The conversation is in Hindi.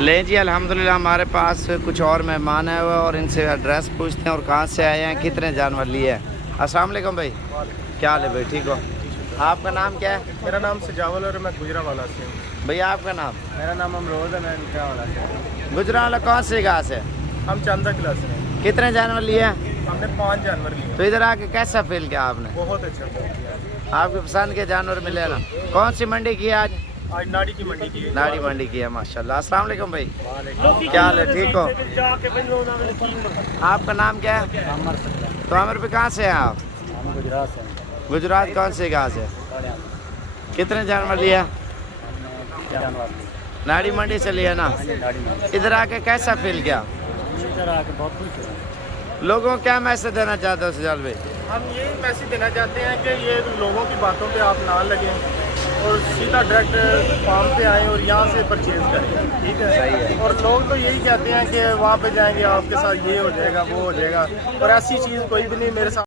ले जी अल्हम्दुलिल्लाह हमारे पास कुछ और मेहमान है और इनसे एड्रेस पूछते हैं और कहाँ से आए हैं, कितने जानवर लिए हैं। अस्सलाम वालेकुम भाई, क्या हाल है भाई, ठीक हो? आपका नाम क्या है? मेरा नाम सजावल और मैं गुजरावाला से हूँ। भैया आपका नाम? मेरा नाम अमरोज है, मैं गुजरावाला से हूँ। गुजरावाला कौन सी घास से? हम चंदा किला से हैं। कितने जानवर लिए हैं? हमने 5 जानवर लिए। तो इधर आके कैसा फील किया आपने? बहुत अच्छा किया। आपके पसंद के जानवर मिले ना? कौन सी मंडी की है आज? आज नाड़ी की मंडी की है। नाड़ी मंडी की है माशाल्लाह। अस्सलाम वालेकुम भाई, क्या हाल है, ठीक हो? आपका नाम क्या है? तो आमिर पे कहाँ से हैं आप? गुजरात से। गुजरात कौन सी घास है? कितने जानवर लिया? नाड़ी मंडी से लिया ना? इधर आके कैसा फील किया? बहुत खुश। लोगों को क्या मैसेज देना चाहते हो सजाल भाई? हम यही मैसेज देना चाहते हैं कि ये लोगों की बातों पे आप ना लगें और सीधा डायरेक्ट फार्म पे आएँ और यहाँ से परचेज करें, ठीक है? सही है। और लोग तो यही कहते हैं कि वहाँ पे जाएंगे आपके साथ ये हो जाएगा वो हो जाएगा, और ऐसी चीज़ कोई भी नहीं। मेरे साथ